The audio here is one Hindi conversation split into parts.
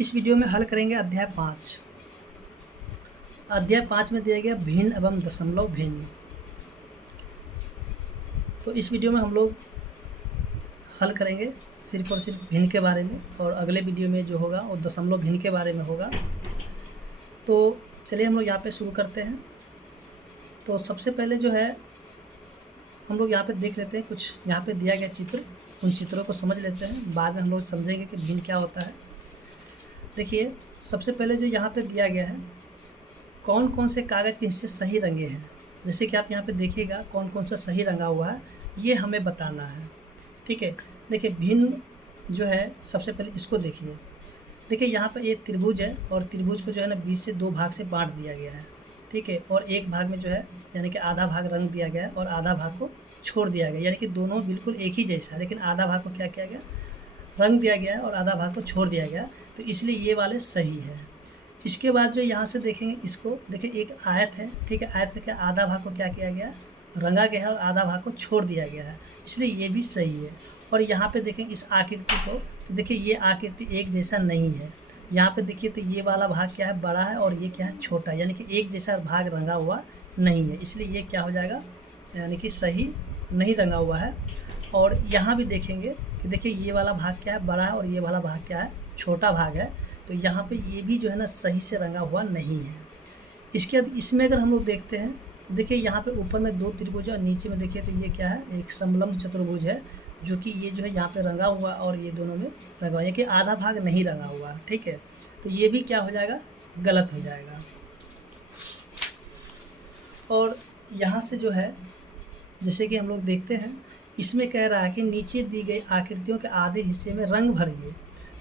इस वीडियो में हल करेंगे अध्याय 5। अध्याय 5 में दिया गया भिन्न एवं दशमलव भिन्न। तो इस वीडियो में हम लोग हल करेंगे सिर्फ और सिर्फ भिन्न के बारे में, और अगले वीडियो में जो होगा वो दशमलव भिन्न के बारे में होगा। तो चलिए हम लोग यहाँ पे शुरू करते हैं। तो सबसे पहले जो है हम लोग यहाँ पे देख लेते हैं, कुछ यहाँ पे दिया गया चित्र, उन चित्रों को समझ लेते हैं, बाद में हम लोग समझेंगे कि भिन्न क्या होता है। देखिए सबसे पहले जो यहाँ पे दिया गया है, कौन कौन से कागज़ के हिस्से सही रंगे हैं। जैसे कि आप यहाँ पे देखिएगा कौन कौन सा सही रंगा हुआ है, ये हमें बताना है। ठीक है, देखिए भिन्न जो है सबसे पहले इसको देखिए। देखिए यहाँ पे एक त्रिभुज है और त्रिभुज को जो है ना बीच से दो भाग से बांट दिया गया है। ठीक है, और एक भाग में जो है यानी कि आधा भाग रंग दिया गया है और आधा भाग को छोड़ दिया गया, यानी कि दोनों बिल्कुल एक ही जैसा है, लेकिन आधा भाग को क्या किया गया, रंग दिया गया है और आधा भाग को छोड़ दिया गया। तो इसलिए ये वाले सही है। इसके बाद जो यहाँ से देखेंगे इसको, देखिए एक आयत है। ठीक है, आयत का क्या आधा भाग को क्या किया गया, रंगा गया है और आधा भाग को छोड़ दिया गया है, इसलिए ये भी सही है। और यहाँ पे देखेंगे इस आकृति को, तो देखिए ये आकृति एक जैसा नहीं है। यहाँ पे देखिए तो ये वाला भाग क्या है, बड़ा है, और ये क्या है, छोटा है, यानी कि एक जैसा भाग रंगा हुआ नहीं है, इसलिए ये क्या हो जाएगा, यानी कि सही नहीं रंगा हुआ है। और यहाँ भी देखेंगे कि देखिए ये वाला भाग क्या है, बड़ा है, और ये वाला भाग क्या है, छोटा भाग है। तो यहाँ पे ये भी जो है ना सही से रंगा हुआ नहीं है। इसके बाद इसमें अगर हम लोग देखते हैं तो देखिए यहाँ पे ऊपर में दो त्रिभुज है और नीचे में देखिए तो ये क्या है, एक समलंब चतुर्भुज है, जो कि ये जो है यहाँ पे रंगा हुआ और ये दोनों में रंगा हुआ है, कि आधा भाग नहीं रंगा हुआ। ठीक है, तो ये भी क्या हो जाएगा, गलत हो जाएगा। और यहाँ से जो है जैसे कि हम लोग देखते हैं, इसमें कह रहा है कि नीचे दी गई आकृतियों के आधे हिस्से में रंग भरिए।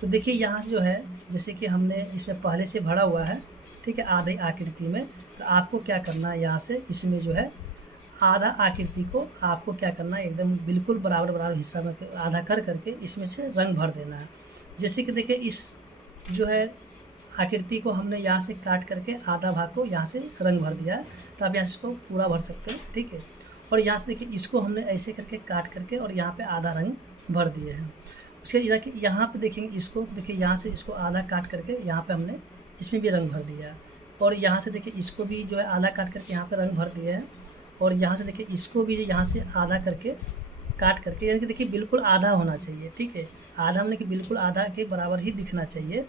तो देखिए यहाँ जो है जैसे कि हमने इसमें पहले से भरा हुआ है, ठीक है, आधे आकृति में, तो आपको क्या करना है, यहाँ से इसमें जो है आधा आकृति को आपको क्या करना है, एकदम बिल्कुल बराबर बराबर हिस्सा में आधा कर करके इसमें से रंग भर देना है। जैसे कि देखिए इस जो है आकृति को हमने यहाँ से काट करके आधा भाग को यहाँ से रंग भर दिया है, तो आप यहाँ से इसको पूरा भर सकते हैं। ठीक है, और यहाँ से देखिए इसको हमने ऐसे करके काट करके और यहाँ पे आधा रंग भर दिए हैं। उसके यहाँ पे देखेंगे इसको, देखिए यहाँ से इसको आधा काट करके यहाँ पे हमने इसमें भी रंग भर दिया है, और यहाँ से देखिए इसको भी जो है आधा काट करके यहाँ पे रंग भर दिया है, और यहाँ से देखिए इसको भी यहाँ से आधा करके काट करके, यानी कि देखिए बिल्कुल आधा होना चाहिए। ठीक है, आधा हमने कि बिल्कुल आधा के बराबर ही दिखना चाहिए।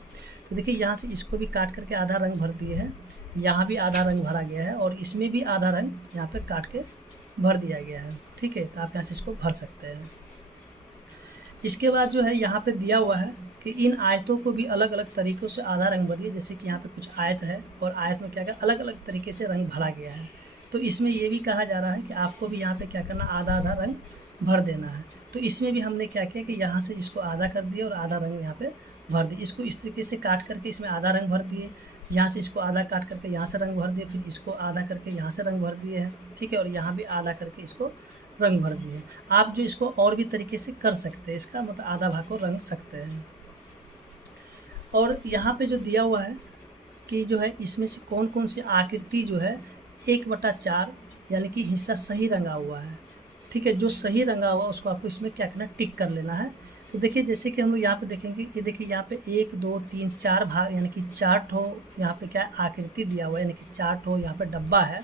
तो देखिए यहाँ से इसको भी काट करके आधा रंग भर दिए हैं, यहाँ भी आधा रंग भरा गया है, और इसमें भी आधा रंग यहाँ पे काट के भर दिया गया है। ठीक है, तो आप यहाँ से इसको भर सकते हैं। इसके बाद जो है यहाँ पे दिया हुआ है कि इन आयतों को भी अलग अलग तरीक़ों से आधा रंग भरिए। जैसे कि यहाँ पे कुछ आयत है और आयत में क्या क्या अलग अलग तरीके से रंग भरा गया है, तो इसमें ये भी कहा जा रहा है कि आपको भी यहाँ पे क्या करना, आधा आधा रंग भर देना है। तो इसमें भी हमने क्या किया कि यहाँ से इसको आधा कर दिया और आधा रंग यहाँ पे भर दिए। इसको इस तरीके से काट करके इसमें आधा रंग भर दिए, यहाँ से इसको आधा काट करके यहाँ से रंग भर दिए, फिर इसको आधा करके यहाँ से रंग भर दिए हैं। ठीक है, और यहाँ भी आधा करके इसको रंग भर दिए। आप जो इसको और भी तरीके से कर सकते हैं, इसका मतलब आधा भाग को रंग सकते हैं। और यहाँ पे जो दिया हुआ है कि जो है इसमें से कौन कौन सी आकृति जो है 1/4 यानी कि हिस्सा सही रंगा हुआ है। ठीक है, जो सही रंगा हुआ उसको आपको इसमें क्या करना है, टिक कर लेना है। तो देखिए जैसे कि हम लोग यहाँ पे देखेंगे, ये देखिए यहाँ पे 1 2 3 4 भाग यानी कि 4 ठो यहाँ पे क्या आकृति दिया हुआ है, यानी कि 4 ठो यहाँ पे डब्बा है,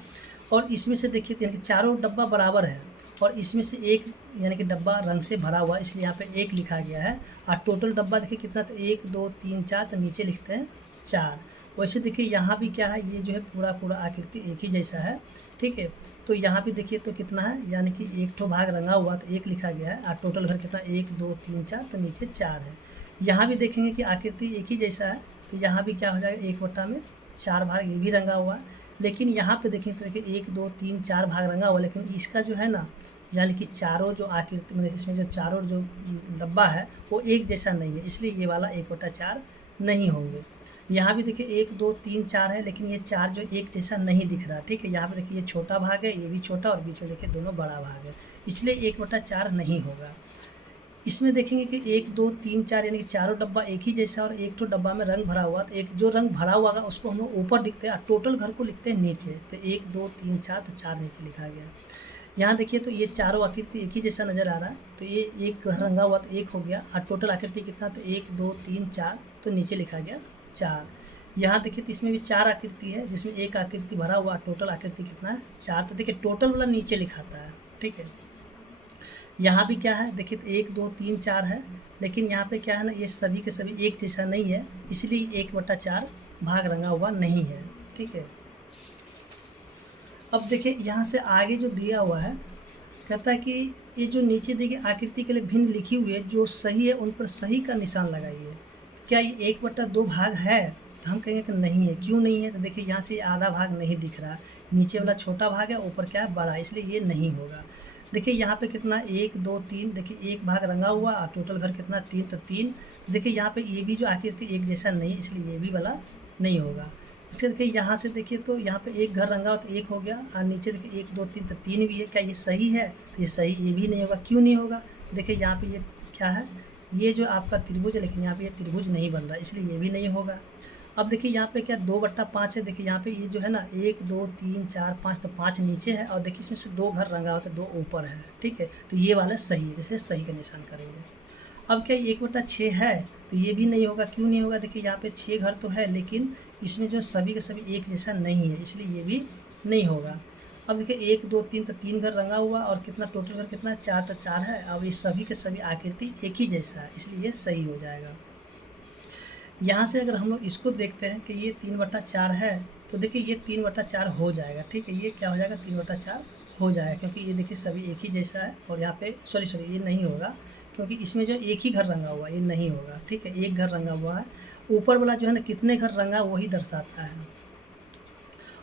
और इसमें से देखिए यानी कि चारों डब्बा बराबर है, और इसमें से एक यानी कि डब्बा रंग से भरा हुआ है, इसलिए यहाँ पे 1 लिखा गया है। और टोटल डब्बा देखिए कितना, तो 1 2 3 4, तो नीचे लिखते हैं 4। वैसे देखिए यहाँ भी क्या है, ये जो है पूरा पूरा आकृति एक ही जैसा है। ठीक है, तो यहाँ भी देखिए तो कितना है, यानी कि 1 ठो भाग रंगा हुआ तो 1 लिखा गया है, और टोटल घर कितना 1 2 3 4, तो नीचे 4 है। यहाँ भी देखेंगे कि आकृति एक ही जैसा है, तो यहाँ भी क्या हो जाएगा, 1/4 भाग ये भी रंगा हुआ है। लेकिन यहाँ पे देखेंगे तो देखिए 1 2 3 4 भाग रंगा हुआ, लेकिन इसका जो है ना, यानी कि चारों जो आकृति मतलब इसमें जो चारों जो डब्बा है वो एक जैसा नहीं है, इसलिए ये वाला 1/4 नहीं होंगे। यहाँ भी देखिए 1 2 3 4 है, लेकिन ये 4 जो एक जैसा नहीं दिख रहा। ठीक है, यहाँ पे देखिए ये छोटा भाग है, ये भी छोटा, और बीच में देखिए दोनों बड़ा भाग है, इसलिए 1/4 नहीं होगा। इसमें देखेंगे कि 1 2 3 4 यानी कि चारों डब्बा एक ही जैसा, और एक तो डब्बा में रंग भरा हुआ, तो एक जो रंग भरा हुआ उसको हम लोग ऊपर लिखते हैं और टोटल घर को लिखते हैं नीचे। तो 1 2 3 4, तो 4 नीचे लिखा गया। यहाँ देखिए तो ये चारों आकृति एक ही जैसा नज़र आ रहा है, तो ये एक रंगा हुआ तो 1 हो गया, और टोटल आकृति कितना, तो 1 2 3 4, तो नीचे लिखा गया 4। यहाँ देखिए तो इसमें भी 4 आकृति है, जिसमें एक आकृति भरा हुआ, टोटल आकृति कितना है 4। तो देखिए टोटल वाला नीचे लिखाता है, ठीक है। यहाँ भी क्या है देखिए तो 1 2 3 4 है, लेकिन यहाँ पे क्या है ना, ये सभी के सभी एक जैसा नहीं है, इसलिए 1/4 भाग रंगा हुआ नहीं है, ठीक है। अब देखिए यहाँ से आगे जो दिया हुआ है, कहता है कि ये जो नीचे दी गई आकृति के लिए भिन्न लिखी हुई है, जो सही है उन पर सही का निशान लगाइए। क्या ये 1/2 भाग है? तो हम कहेंगे कि नहीं है। क्यों नहीं है? तो देखिए यहाँ से आधा भाग नहीं दिख रहा, नीचे वाला छोटा भाग है, ऊपर क्या है बड़ा, इसलिए ये नहीं होगा। देखिए यहाँ पे कितना 1 2 3, देखिए एक भाग रंगा हुआ और टोटल घर कितना 3, तो 3। देखिए यहाँ पे ये भी जो आकृति एक जैसा नहीं है, इसलिए ये भी वाला नहीं होगा। उसके देखिए यहाँ से देखिए तो यहाँ पे एक घर रंगा हो तो 1 हो गया, और नीचे देखिए 1 2 3 तो 3 भी है। क्या ये सही है? तो ये सही, ये भी नहीं होगा। क्यों नहीं होगा? देखिए यहाँ पे ये क्या है, ये जो आपका त्रिभुज है, लेकिन यहाँ पे ये त्रिभुज नहीं बन रहा, इसलिए ये भी नहीं होगा। अब देखिए यहाँ पे क्या 2/5 है, देखिए यहाँ पे ये जो है ना 1 2 3 4 5, तो 5 नीचे है, और देखिए इसमें से 2 घर रंगा होता है, 2 ऊपर है, ठीक है। तो ये वाला सही है, इसलिए सही का निशान करेंगे। अब क्या 1/6 है? तो ये भी नहीं होगा। क्यों नहीं होगा? देखिए यहाँ पे 6 घर तो है, लेकिन इसमें जो सभी के सभी एक जैसा नहीं है, इसलिए ये भी नहीं होगा। अब देखिए 1 2 3, तो 3 घर रंगा हुआ, और कितना टोटल घर कितना 4, तो 4 है। अब ये सभी के सभी आकृति एक ही जैसा है, इसलिए ये सही हो जाएगा। यहाँ से अगर हम लोग इसको देखते हैं कि ये 3/4 है, तो देखिए ये 3/4 हो जाएगा, ठीक है। ये क्या हो जाएगा 3/4 हो जाएगा, क्योंकि ये देखिए सभी एक ही जैसा है। और यहाँ पे सॉरी ये नहीं होगा, क्योंकि इसमें जो एक ही घर रंगा हुआ है, ये नहीं होगा, ठीक है। एक घर रंगा हुआ है, ऊपर वाला जो है ना कितने घर रंगा वही दर्शाता है।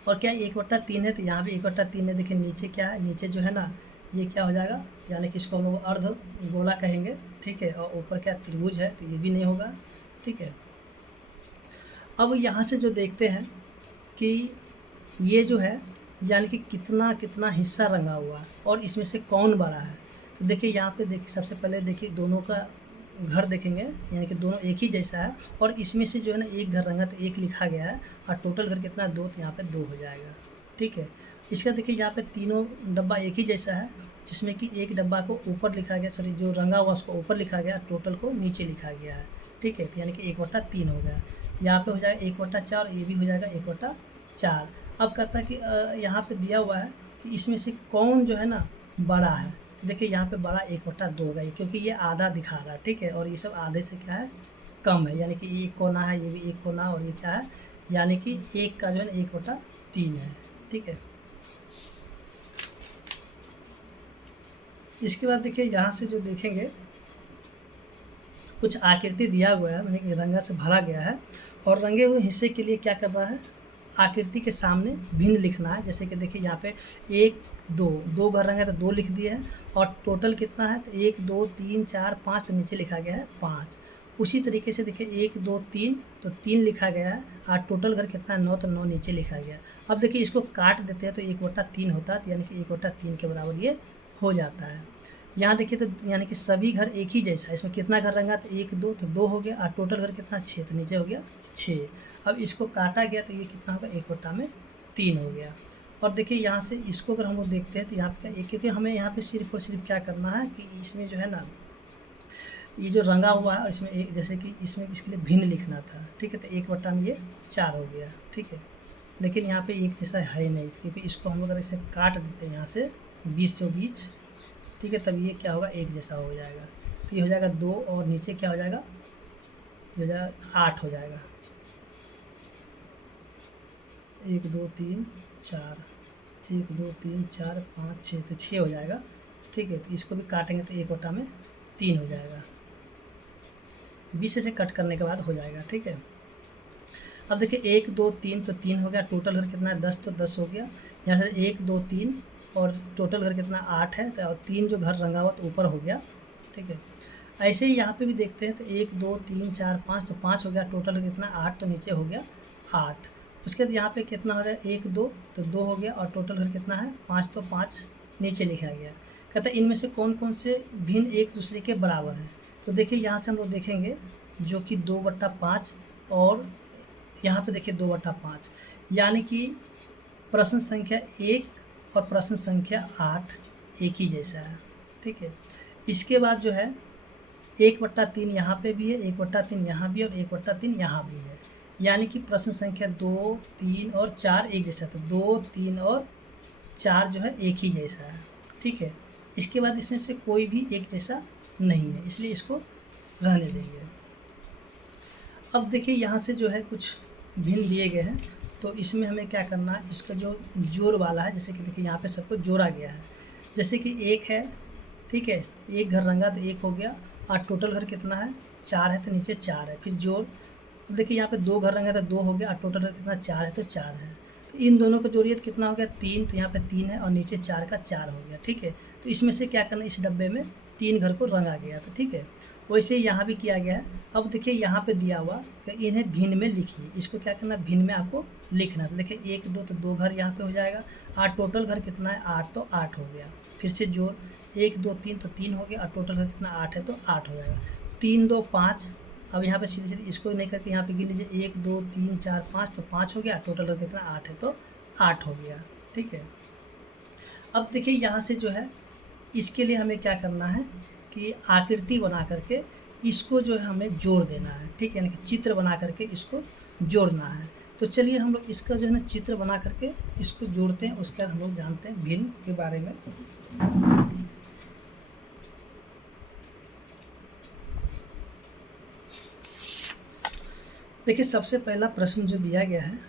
और क्या 1/3 है, तो यहाँ भी 1/3 है। देखिए नीचे क्या है, नीचे जो है ना ये क्या हो जाएगा, यानी कि इसको हम लोग अर्ध गोला कहेंगे, ठीक है। और ऊपर क्या त्रिभुज है, तो ये भी नहीं होगा, ठीक है। अब यहाँ से जो देखते हैं कि ये जो है यानी कि कितना कितना हिस्सा रंगा हुआ है, और इसमें से कौन बड़ा है। तो देखिए यहाँ पे देखिए सबसे पहले देखिए दोनों का घर देखेंगे, यानी कि दोनों एक ही जैसा है, और इसमें से जो है ना एक घर रंगा तो 1 लिखा गया है, और टोटल घर कितना 2, तो यहाँ पे 2 हो जाएगा, ठीक है। इसका देखिए यहाँ पे तीनों डब्बा एक ही जैसा है, जिसमें कि एक डब्बा को ऊपर लिखा गया, सॉरी जो रंगा हुआ उसको ऊपर लिखा गया, टोटल को नीचे लिखा गया है, ठीक है। तो यानी कि 1/3 हो गया। यहाँ पे हो जाएगा 1/4, ये भी हो जाएगा 1/4। अब कहता है कि यहाँ पे दिया हुआ है कि इसमें से कौन जो है ना बड़ा है। तो देखिए यहाँ पे बड़ा 1/2 होगा, क्योंकि ये आधा दिखा रहा है, ठीक है। और ये सब आधे से क्या है कम है, यानी कि ये एक कोना है, ये भी एक कोना, और ये क्या है यानी कि एक का जो है ना 1/3 है, ठीक है। इसके बाद देखिए यहाँ से जो देखेंगे कुछ आकृति दिया हुआ है, यानी कि रंगा से भरा गया है, और रंगे हुए हिस्से के लिए क्या करना है, आकृति के सामने भिन्न लिखना है। जैसे कि देखिए यहाँ पे 1 2 घर रंगा है, तो 2 लिख दिया है, और टोटल कितना है, तो 1 2 3 4 5, तो नीचे लिखा गया है 5। उसी तरीके से देखिए 1 2 3, तो 3 लिखा गया है, और टोटल घर कितना है 9, तो 9 नीचे लिखा गया है। अब देखिए इसको काट देते हैं तो 1/3 होता है, तो यानी कि 1/3 के बराबर ये हो जाता है। यहाँ देखिए तो यानी कि सभी घर एक ही जैसा है। इसमें कितना घर रंगा, तो 1 2, तो 2 हो गया, और टोटल घर कितना 6, तो नीचे हो गया 6। अब इसको काटा गया तो ये कितना होगा 1/3 हो गया। और देखिए यहाँ से इसको अगर हम लोग देखते हैं तो यहाँ पे क्या, क्योंकि हमें यहाँ पे सिर्फ और सिर्फ क्या करना है कि इसमें जो है ना ये जो रंगा हुआ है इसमें एक, जैसे कि इसमें इसके लिए भिन्न लिखना था, ठीक है। तो 1/4 हो गया, ठीक है। लेकिन यहाँ पे एक जैसा है नहीं, क्योंकि इसको हम लोग अगर इसे काट देते हैं यहाँ से 20 से 20, ठीक है, तब ये क्या होगा एक जैसा हो जाएगा। तो ये हो जाएगा 2, और नीचे क्या हो जाएगा, ये हो जाएगा 8 हो जाएगा। 1 2 3 4, 1 2 3 4 5 6, तो 6 हो जाएगा, ठीक है। तो इसको भी काटेंगे तो 1/3 हो जाएगा। 20 से कट करने के बाद हो जाएगा, ठीक है। अब देखिए 1 2 3, तो 3 हो गया, टोटल घर कितना है 10, तो 10 हो गया। यहाँ से 1 2 3, और टोटल घर कितना 8 है, तो 3 जो घर रंगा हुआ तो ऊपर हो गया, ठीक है। ऐसे ही यहाँ पे भी देखते हैं तो 1 2 3 4 5, तो 5 हो गया, टोटल कितना 8, तो नीचे हो गया 8। उसके बाद यहाँ पे कितना हो जाएगा 1 2, तो 2 हो गया, और टोटल घर कितना है 5, तो 5 नीचे लिखा गया। कहता है इनमें से कौन कौन से भिन्न एक दूसरे के बराबर हैं। तो देखिए यहाँ से हम लोग देखेंगे जो कि 2/5, और यहाँ पे देखिए 2/5, यानी कि प्रश्न संख्या 1 और प्रश्न संख्या 8 एक ही जैसा है, ठीक है। इसके बाद जो है 1/3 यहाँ पे भी है, 1/3 यहाँ भी है, और 1/3 यहाँ भी है। यानी कि प्रश्न संख्या 2, 3 और 4 एक जैसा, तो 2, 3 और 4 जो है एक ही जैसा है, ठीक है। इसके बाद इसमें से कोई भी एक जैसा नहीं है, इसलिए इसको रहने देंगे। अब देखिए यहाँ से जो है कुछ भिन्न दिए गए हैं, तो इसमें हमें क्या करना है, इसका जो जोड़ वाला है, जैसे कि देखिए यहाँ पे सबको जोड़ा गया है, जैसे कि एक है, ठीक है, एक घर रंगा तो एक हो गया, और टोटल घर कितना है 4 है, तो नीचे 4 है, फिर जोड़, देखिए यहाँ पे 2 घर रंगा तो 2 हो गया, और टोटल घर कितना 4 है, तो 4 है, तो इन दोनों को जोड़िए तो कितना हो गया 3, तो यहाँ पे 3 है और नीचे 4 का 4 हो गया, ठीक है। तो इसमें से क्या करना, इस डब्बे में 3 घर को रंगा गया था, ठीक है। वैसे ही यहाँ भी किया गया है। अब देखिए यहाँ पे दिया हुआ कि इन्हें भिन्न में लिखिए, इसको क्या करना, भिन्न में आपको लिखना। तो देखिए 1, 2 तो 2 घर यहाँ पे हो जाएगा, और टोटल घर कितना है 8, तो 8 हो गया। फिर से जोड़, 1, 2, 3 तो 3 हो गया, और टोटल घर कितना 8 है, तो 8 हो जाएगा। 3, 2, 5, अब यहाँ पे सीधे सीधे इसको नहीं करके यहाँ पे गिन लीजिए, 1, 2, 3, 4, 5, तो 5 हो गया, टोटल घर कितना 8 है, तो 8 हो गया, ठीक है। अब देखिए यहाँ से जो है इसके लिए हमें क्या करना है कि आकृति बना करके इसको जो है हमें जोड़ देना है, ठीक है, यानी कि चित्र बना करके इसको जोड़ना है। तो चलिए हम लोग इसका जो है ना चित्र बना करके इसको जोड़ते हैं, उसके बाद हम लोग जानते हैं भिन्न के बारे में। देखिए सबसे पहला प्रश्न जो दिया गया है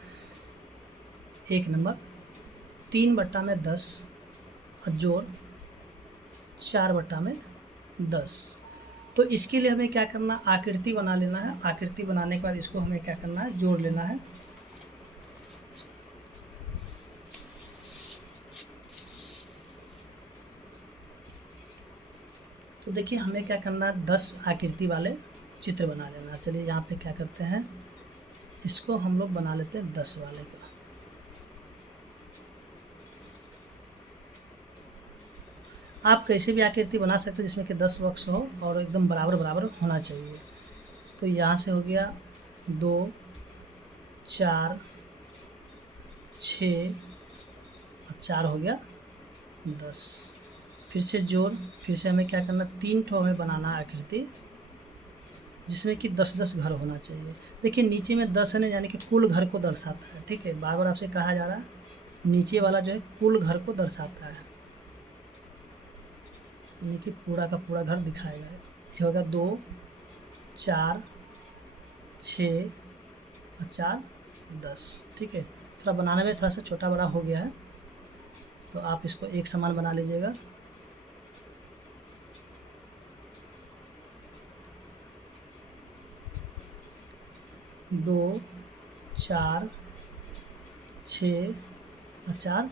1 नंबर, 3/10 और जोड़ 4/10। तो इसके लिए हमें क्या करना, आकृति बना लेना है। आकृति बनाने के बाद इसको हमें क्या करना है, जोड़ लेना है। तो देखिए हमें क्या करना है, 10 आकृति वाले चित्र बना लेना। चलिए यहाँ पे क्या करते हैं, इसको हम लोग बना लेते हैं 10 वाले का। आप कैसे भी आकृति बना सकते हैं जिसमें कि 10 बॉक्स हो और एकदम बराबर बराबर होना चाहिए। तो यहाँ से हो गया 2, 4, 6 और 4 हो गया 10। फिर से जोड़, फिर से हमें क्या करना, 3 ठो हमें बनाना है आकृति जिसमें कि 10-10 घर होना चाहिए। देखिए नीचे में 10 है ना, यानी कि कुल घर को दर्शाता है, ठीक है। बार बार आपसे कहा जा रहा है, नीचे वाला जो है कुल घर को दर्शाता है, यानी कि पूरा का पूरा घर दिखाएगा। ये होगा 2, 4, 6 और 4, 10, ठीक है। थोड़ा बनाने में थोड़ा सा छोटा बड़ा हो गया है, तो आप इसको एक समान बना लीजिएगा। दो, 4, 6 और 4,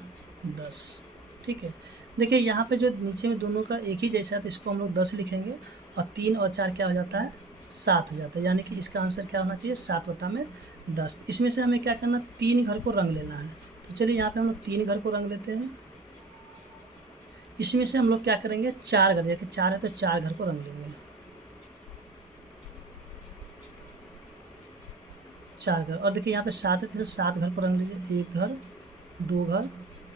10, ठीक है। देखिए यहाँ पे जो नीचे में दोनों का एक ही जैसा है, तो इसको हम लोग 10 लिखेंगे, और 3 और 4 क्या हो जाता है, 7 हो जाता है, यानी कि इसका आंसर क्या होना चाहिए, 7/10। इसमें से हमें क्या करना, 3 घर को रंग लेना है। तो चलिए यहाँ पे हम लोग 3 घर को रंग लेते हैं। इसमें से हम लोग क्या करेंगे, 4 घर, देखिए 4 है तो 4 घर को रंग लेंगे, 4 घर। और देखिए यहाँ पे 7 है, फिर 7 घर को रंग लीजिए, 1 घर, 2 घर,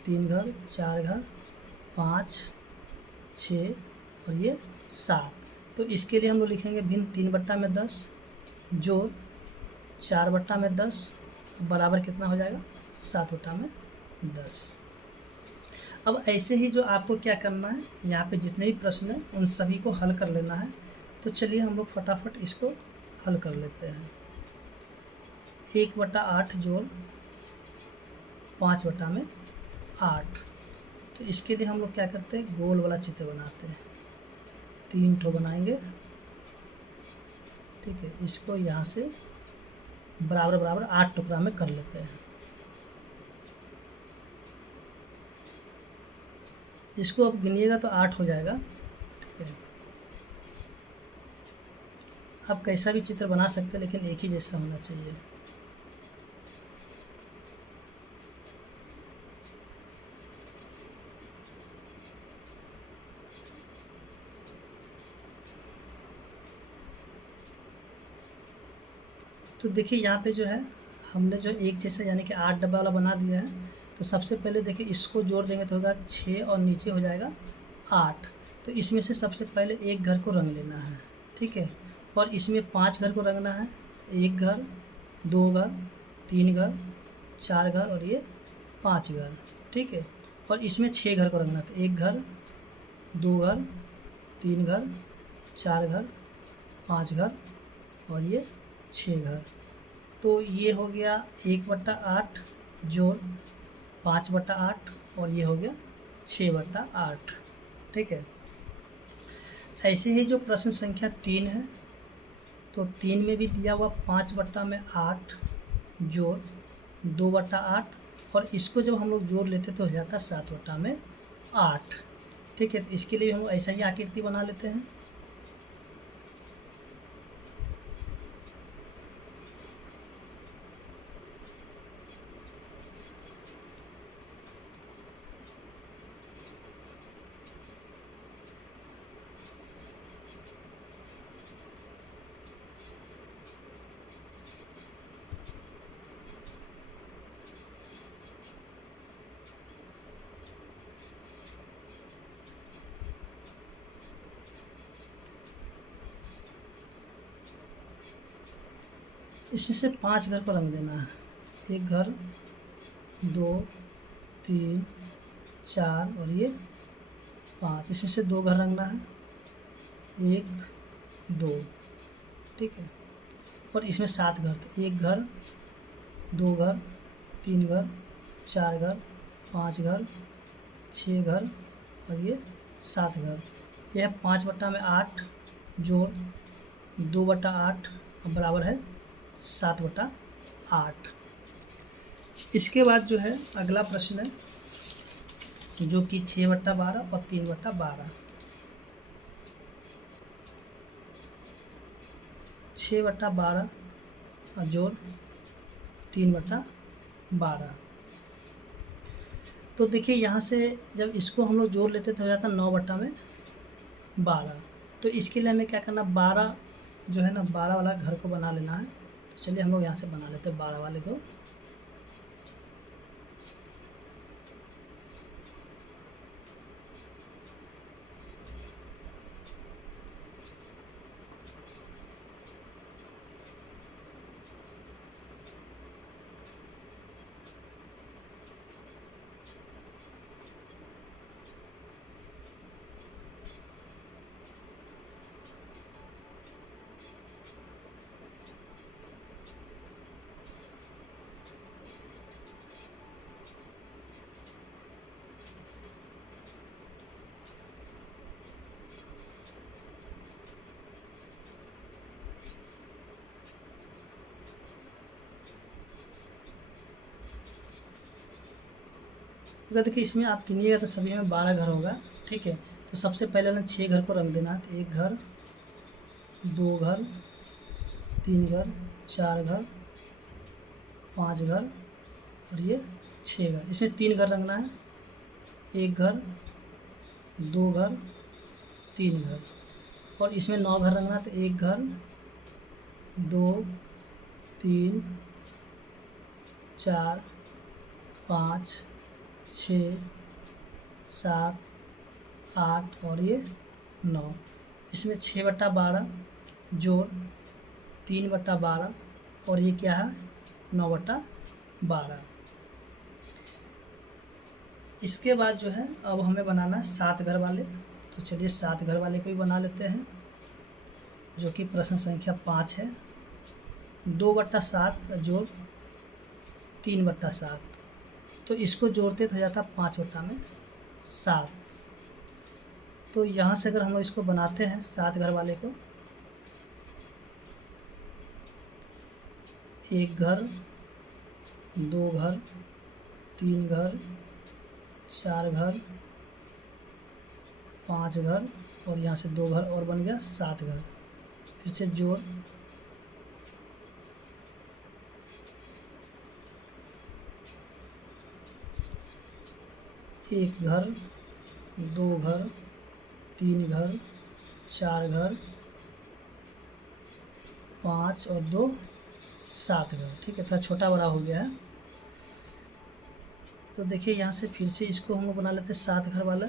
3 घर, 4 घर, 5, 6 और ये 7। तो इसके लिए हम लोग लिखेंगे भिन्न 3/10 जोड़ 4/10 बराबर कितना हो जाएगा, 7/10। अब ऐसे ही जो आपको क्या करना है, यहाँ पे जितने भी प्रश्न हैं उन सभी को हल कर लेना है। तो चलिए हम लोग फटाफट इसको हल कर लेते हैं। 1/8 जोड़ 5/8। तो इसके लिए हम लोग क्या करते हैं, गोल वाला चित्र बनाते हैं, 3 ठो बनाएंगे, ठीक है। इसको यहाँ से बराबर बराबर 8 टुकड़ा में कर लेते हैं। इसको अब गिनिएगा तो 8 हो जाएगा, ठीक है। आप कैसा भी चित्र बना सकते हैं, लेकिन एक ही जैसा होना चाहिए। तो देखिए यहाँ पे जो है हमने जो एक जैसा यानी कि 8 डब्बा वाला बना दिया है। तो सबसे पहले देखिए इसको जोड़ देंगे तो होगा 6 और नीचे हो जाएगा 8। तो इसमें से सबसे पहले एक घर को रंग लेना है, ठीक है। और इसमें 5 घर को रंगना है, 1 घर, 2 घर, 3 घर, 4 घर और ये 5 घर, ठीक है। और इसमें 6 घर को रखना था, 1 घर, 2 घर, 3 घर, 4 घर, 5 घर और ये 6 घर। तो ये हो गया 1/8 जोड़ 5/8 और ये हो गया 6/8, ठीक है। ऐसे ही जो प्रश्न संख्या 3 है, तो 3 में भी दिया हुआ 5/8 जोड़ 2/8 और इसको जब हम लोग जोड़ लेते तो हो जाता 7/8, ठीक है। तो इसके लिए हम लोग ऐसा ही आकृति बना लेते हैं। इसमें से 5 घर को रंग देना है, 1 घर, 2, 3, 4 और ये 5। इसमें से 2 घर रंगना है, 1, 2, ठीक है। और इसमें 7 घर, तो 1 घर, 2 घर, 3 घर, 4 घर, 5 घर, 6 घर और ये 7 घर। यह 5/8 जोड़ 2/8 बराबर है 7/8। इसके बाद जो है अगला प्रश्न है जो कि 6/12 और 3/12। 6/12 जोड़ 3/12। तो देखिए यहाँ से जब इसको हम लोग जोड़ लेते तो हो जाता 9/12। तो इसके लिए हमें क्या करना, 12 जो है ना 12 वाला घर को बना लेना है। तो चलिए हम लोग यहाँ से बना लेते हैं 12 वाले को। तो देखिए इसमें आप गिनिएगा तो सभी में 12 घर होगा, ठीक है। तो सबसे पहले ना 6 घर को रंग देना है, तो 1 घर, 2 घर, 3 घर, 4 घर, 5 घर और ये 6 घर। इसमें 3 घर रंगना है, 1 घर, 2 घर, 3 घर। और इसमें 9 घर रंगना है, तो 1 घर, 2, 3, 4, 5, 6, 7, 8 और ये 9। इसमें 6/12 जोड़ 3/12 और ये क्या है 9/12। इसके बाद जो है अब हमें बनाना 7 घर वाले। तो चलिए 7 घर वाले को भी बना लेते हैं, जो कि प्रश्न संख्या 5 है। 2/7 जोड़ 3/7। तो इसको जोड़ते तो हो जाता 5/7। तो यहाँ से अगर हम लोग इसको बनाते हैं 7 घर वाले को, 1 घर, 2 घर, 3 घर, 4 घर, 5 घर और यहाँ से 2 घर और बन गया 7 घर। फिर से जोड़ 1 घर, 2 घर, 3 घर, 4 घर, 5 और 2 7 घर, ठीक है। थोड़ा छोटा बड़ा हो गया है। तो देखिए यहाँ से फिर से इसको हम लोग बना लेते हैं 7 घर वाला।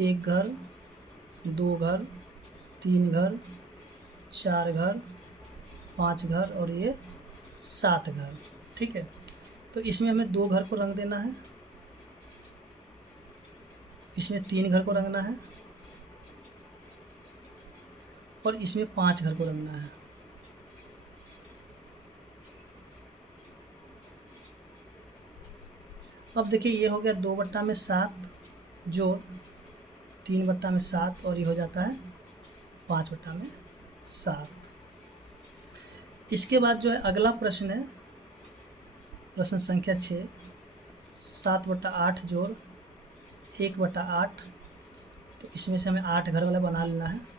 1 घर, 2 घर, 3 घर, 4 घर, 5 घर और ये 7 घर, ठीक है। तो इसमें हमें 2 घर को रंग देना है, इसमें 3 घर को रंगना है और इसमें 5 घर को रंगना है। अब देखिए ये हो गया 2/7 जोड़ 3/7 और ये हो जाता है 5/7। इसके बाद जो है अगला प्रश्न है, प्रश्न संख्या 6, 7/8 जोड़ 1/8। तो इसमें से हमें 8 घर वाला बना लेना है।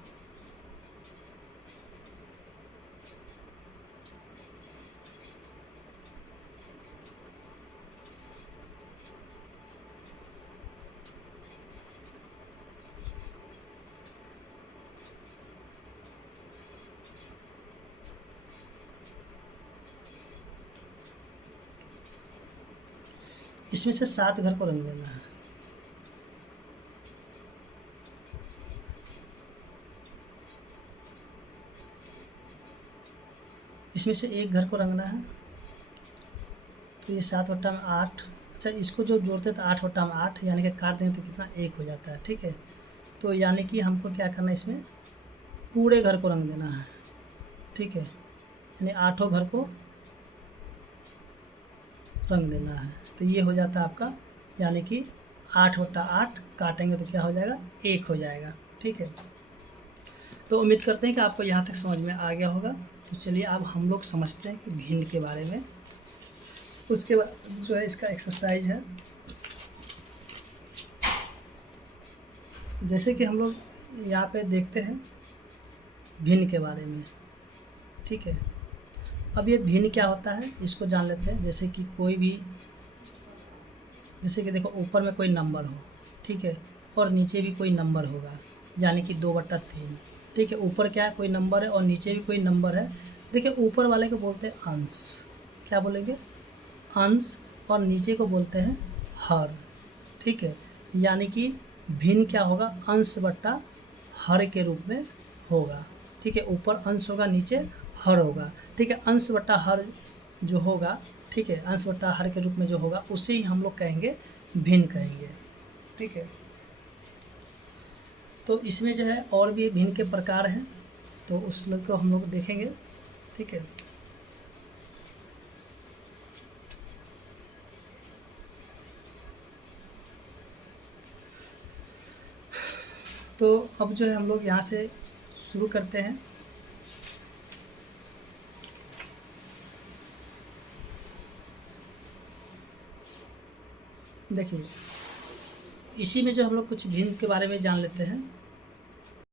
इसमें से 7 घर को रंग देना है। इसमें से 1 घर को रंगना है। तो ये 7/8, अच्छा इसको जो जोड़ते हैं तो 8/8 यानी कि काट देंगे तो कितना 1 हो जाता है, ठीक है। तो यानी कि हमको क्या करना है, इसमें पूरे घर को रंग देना है, ठीक है। यानी 8 घर को रंग देना है। तो ये हो जाता है आपका, यानी कि 8/8 काटेंगे तो क्या हो जाएगा, 1 हो जाएगा, ठीक है। तो उम्मीद करते हैं कि आपको यहाँ तक समझ में आ गया होगा। तो चलिए अब हम लोग समझते हैं कि भिन्न के बारे में। उसके बाद जो है इसका एक्सरसाइज है, जैसे कि हम लोग यहाँ पे देखते हैं भिन्न के बारे में, ठीक है। अब ये भिन्न क्या होता है इसको जान लेते हैं। जैसे कि कोई भी, जैसे कि देखो ऊपर में कोई नंबर हो, ठीक है, और नीचे भी कोई नंबर होगा, यानी कि 2/3, ठीक है। ऊपर क्या है, कोई नंबर है और नीचे भी कोई नंबर है। देखिए ऊपर वाले को बोलते हैं अंश, क्या बोलेंगे, अंश, और नीचे को बोलते हैं हर, ठीक है। यानी कि भिन्न क्या होगा, अंश बट्टा हर के रूप में होगा, ठीक है। ऊपर अंश होगा, नीचे हर होगा, ठीक है। अंश बट्टा हर जो होगा, ठीक है, अंश बट्टा हर के रूप में जो होगा उसे ही हम लोग कहेंगे भिन्न कहेंगे, ठीक है। तो इसमें जो है और भी भिन्न के प्रकार हैं, तो उस लोग को हम लोग देखेंगे, ठीक है। तो अब जो है हम लोग यहाँ से शुरू करते हैं। देखिए इसी में जो हम लोग कुछ भिन्न के बारे में जान लेते हैं।